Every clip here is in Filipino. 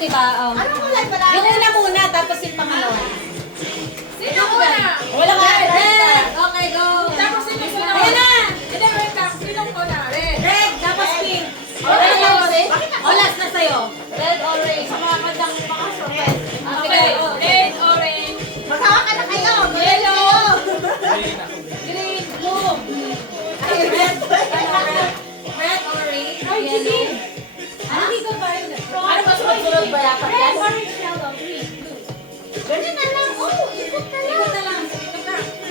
di ba? Anong kulay pala? Yung una muna, tapos yung pangalawa. Sino una? Wala ka. Red! Okay, go! Tapos sino sunod? Ayan na! Hindi, wait lang. Sino una? Red. Red, tapos pink. Red, orange. O, last na sa'yo. Red, orange. Sa mga kandang mga surprise. Okay. Red, orange. Maghawa ka na kayo. Yellow. Green, blue. Ay, red. Red, orange, yellow. Hindi ko pa rin. Ano ba sunod ba yan? Red, orange, yellow, green, blue. Ganyan na lang. Oh, ikot na lang. Ikot na lang.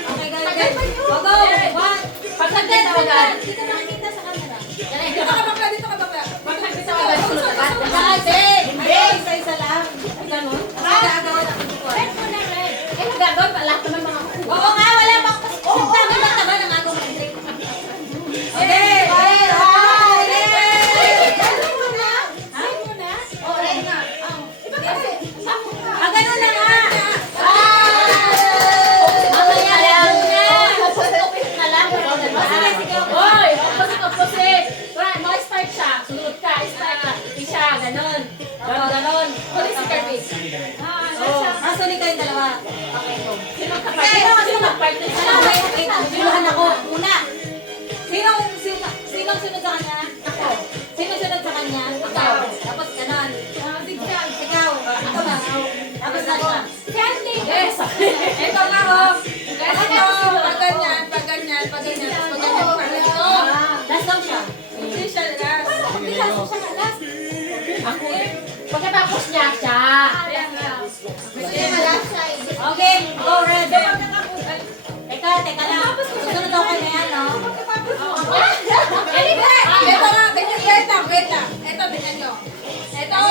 Okay, guys. Tagal pa yun. Go, go. One. Pag nagkita ka agad. Dito nakikita sa camera. Dito ka bakla, dito ka bakla. Pag nagkita ka agad, sunod agad. Hindi. Isa-isa lang. Ganon. Aga-aga na. Red mo na, red. Eh, magagawin pa lahat ng mga kukuha. Oo nga, wala pa. Oo, tama ba tama ng agaw mo? Okay. Red. Ah, ganun na nga. Mamaya lang na. Opposite na lang. Hoy, opposite. Mga start siya. Sunod ka, start ka. Isa, ganon. Ganon. Huli si Kirby. Asuli kayong dalawa. Okay, go. Sino magka-partner? Sino mag-partner? Wait, biluhan ako. Una. Sino sunod sa kanya? Ako. Sino sunod sa kanya? Ikaw. Tapos ganon. Ikaw. Ako ba? Tapos na siya. Yes. Ito nga, oh. Ito, pag ganyan, pag ganyan, pag ganyan. Pag ganyan, pag ganyan. Last lang siya. Hindi siya last. Ako. Pagkatapos niya, siya. Ayan nga. Okay, go red. Teka lang. Susunod ako kay Mayan, no? Ito nga, wait lang. Ito, tingnan nyo. Ito,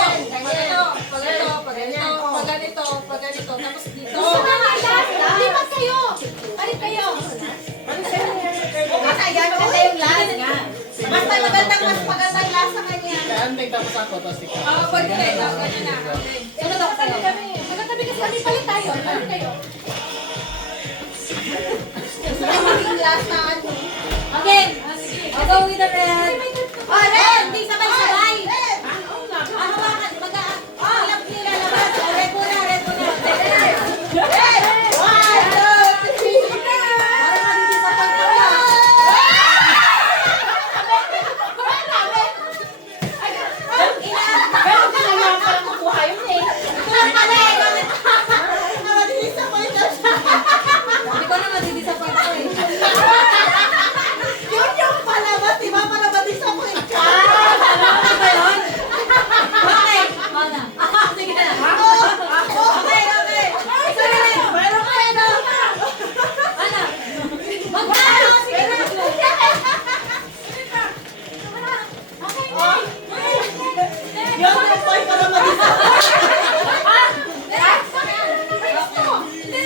pag ganito. Tapos dito. Lipat kayo. Balik kayo. Kaya maganda yung last. Basta magandang mas magandang last sa kanya. Pwede kayo. Ganyan na. Okay. Sunod ako sa'yo. Magkatabi kasi kami palit tayo. Palit kayo. Gusto ko maging last na ano. Okay. I'll go with the red. Oh, red! Hindi sabay-sabay. Red! Hawakan. Alam niyo lalabas. Red muna. Red! 1, 2, 3! Para madidisappoint ako. Pero hindi naman pala makuha yun eh. Ito lang pala eh. Nakadisappoint na siya. Hindi ko na madidisappoint ako eh. Yun yung palabas, di ba? Palabas disappoint ka. Ano ba yun? Okay. O na. Sige na. Okay. Ito na rin. Meron ka na. Ano? Magkano? Sige na. Yun yung point para mag-disappoint.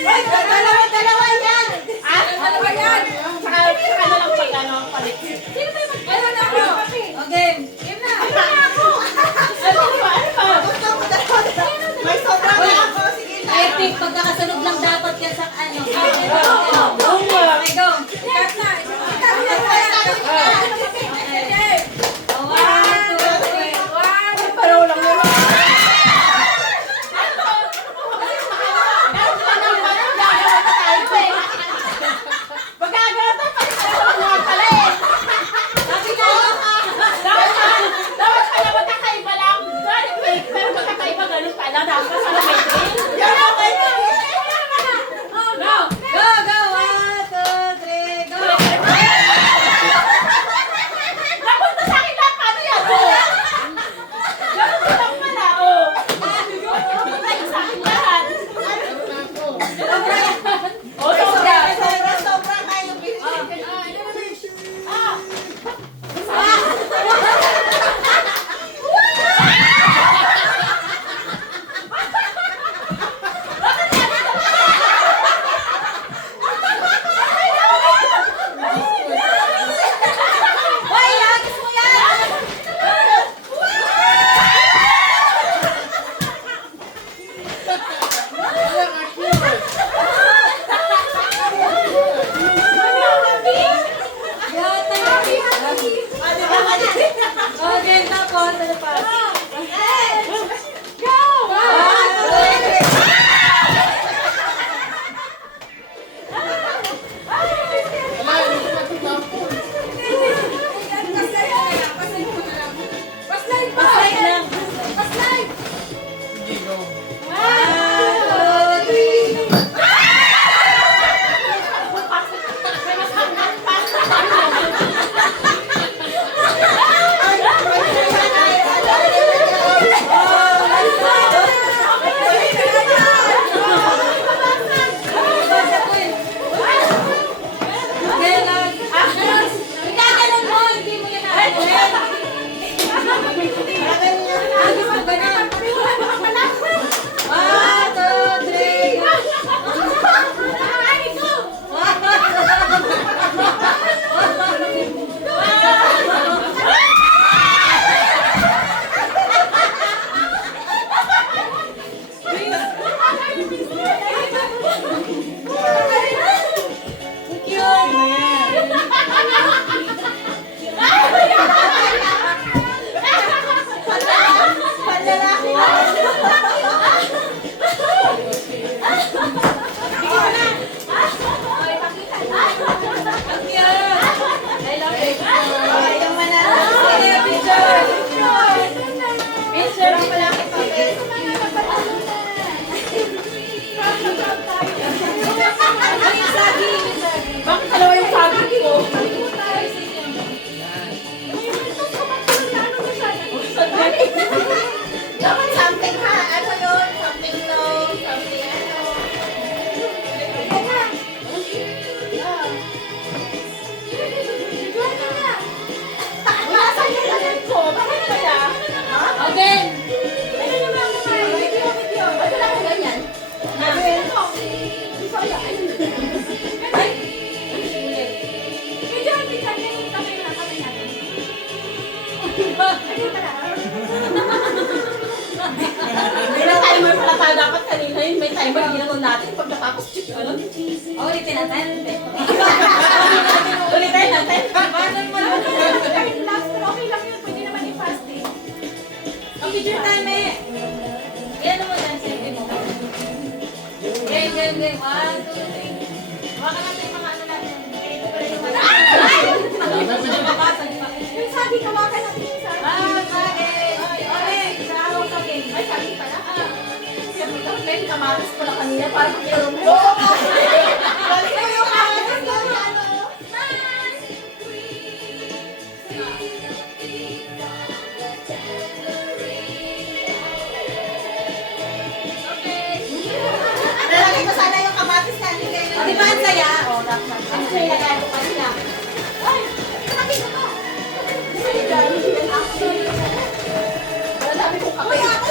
Wait, dalawa yan. Dalawa yan. Saka na lang pag ano, palit. Meron na ako. Okay. Game na. Ano ba? Gusto mo dalawa. May sobra na ako. Sige na. Epic. Pagkakasunod lang dapat yan sa ano. Okay, go. Ikat na. Okay. Oh, 1, 2, 3. Paraw lang yun. Dapat pala magkakaiba lang. Pero magkakaiba ganun pala. Dapat pala may trail. Yan ang kayo. timer, ginagawa natin. Pag natapos, ano? Ulitin natin. Ulitin natin. Ibanan mo lang. Kahit last, pero okay lang yun. Pwede naman i-fast eh. Ang video time eh. Kaya naman yan, sige mo. Game, game, game. 1, 2, 3. Baka natin yung mga ano natin. Ito pa rin yung mga. Yung saging, hawakan natin yung saging. Saging. Okay, sa araw saging. Ay, sabi pala. Siyempre, may kamatis ko lang kanina para magkaroon mo. Balik mo yung kamatis na ano. Lalagay ko sana yung kamatis na hindi kayo. Di ba ang saya? Ang saya nilagay ko kanina. Ay, kamatis na to. Wala dami kong kape. Uy, ako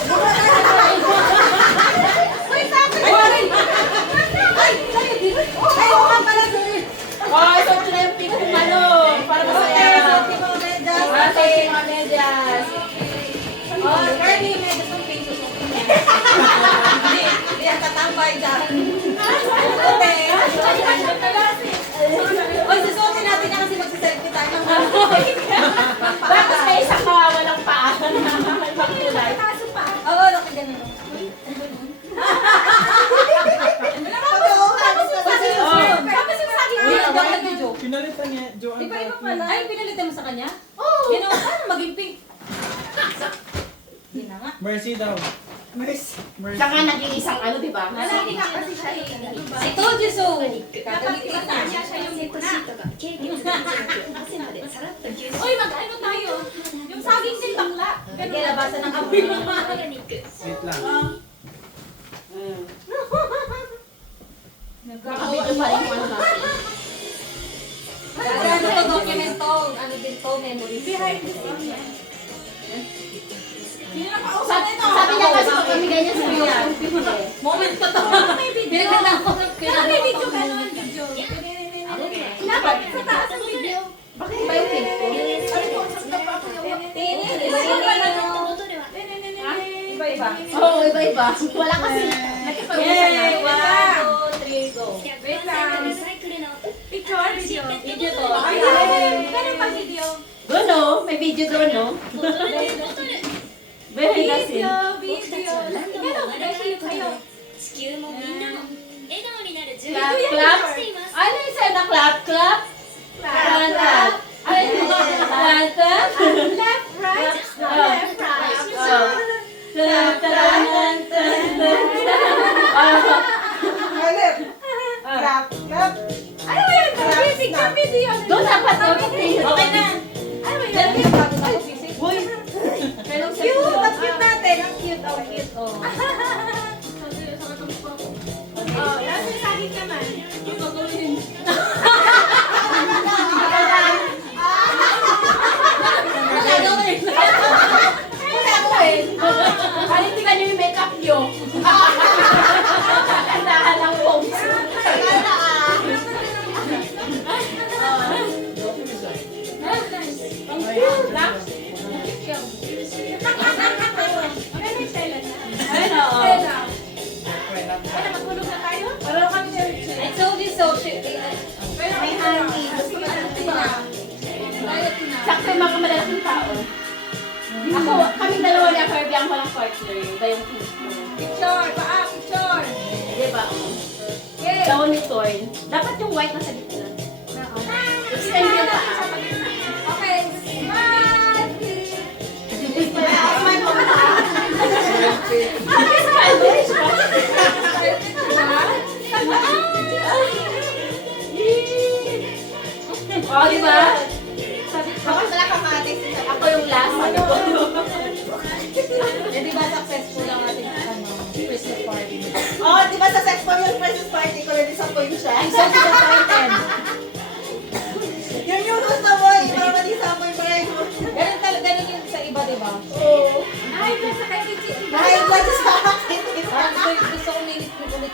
Uy, tapos. Ay, sa'yo, di ba? Ay, ukan pala sa'yo. Oh, ito na yung pink kong ano. Para masaya. Okay, so, tipo, medyas. Para sa yung mga medyas. Oh, Kirby, medyas ng pink. Susukin niya. Hindi yan tatambay dyan. Okay. Oy, susukin natin yan kasi magsiselfie tayo ng Bakit may isang mawawalang paa na may pagkulay? Kaso pa. Oo, nakaganyan. Tapos yung saging. Oh. Tapos yung saging. Hindi, hindi ako nag-joke. Pinalitan niya, Joanne. Iba iba pala. Ay, pinalitan mo sa kanya? Oo. Ginawa, paano maging pink? Hindi na nga. Mercy daw. Mercy. Mercy. Siya nga nag-iisang ano, di ba? Lalaki ka kasi siya eh. I told you so. Dapat Gagamitin iba na. siya siya yung mukha. Uy, Uy, mag-ano tayo? Yung saging din bakla. Hindi, labasan ng apoy. Wait lang. Nakabidyo pa rin yung ano natin. Ano to, document to. Ano din to, memory. Behind the scene yan. Sino nakausap Sabi, nito? sabi niya kasi pag pamigay niya sa iyo, Moment ko to. May video. Pinaganda ko. Pero may video ganun, video. Dapat sa taas ang video. bakit ba yung pink ko? Ay, po, sa pa ako yung Tini, iba. Iba-iba. Oo, iba-iba. Wala kasi. Nakipag-usa na. Yay! 1, 2, 3, go. Wait lang. Picture, video. Video to. Ay, ay, ganun pa video. Doon no? May video doon no? Very kasi. Video, video. Ganun, kasi kayo. Clap, clap. Ano yung sa'yo na clap, clap? Clap, clap. Ano yung clap, clap? Left, right, left, right. Oh. Tan, tan, tan, tan, tan. Oh. Left. Clap, clap. Ano ba yun? Picture, video. Doon dapat no? Okay na. Ano ba Pero yun? yung bago tayo visit. Uy. Pero Cute! Ang cute natin. Ang cute. Oh, cute. Oh. Oh, tapos yung saging naman. Wala gawin. Wala ko eh. Palitingan niyo yung makeup niyo. Kakandahan ng pose. Na? Ano yung tela na? Ayun o. Tela. Wait lang. Ano, magulog na tayo? Parang kami I told you so. Pero may honey. Gusto ko ng tina. sakto yung mga malalaking tao. Ako, kaming dalawa niya, Kirby, ang walang partner. Iba yung piece mo. Picture, paa, picture. Diba? Okay. Down ni Torn. Dapat yung white nasa gitna. Extend yung paa. Okay, smile. Smile mo ka. Spanish pa. Oh, di ba? Bakit wala kang matis? Ako yung last. Ano ko? Eh, di ba successful ang ating Christmas party? Oh, di ba sa sex for yung Christmas party ko na-disappoint siya? I'm so disappointed. Yun yung gusto mo eh. Para ma-disappoint mo rin. Ganun talaga, ganun yung sa iba, di ba? Oo. Ay, sa kay Kichi. Dahil ba sa akin? Parang gusto ko minit ko ulit.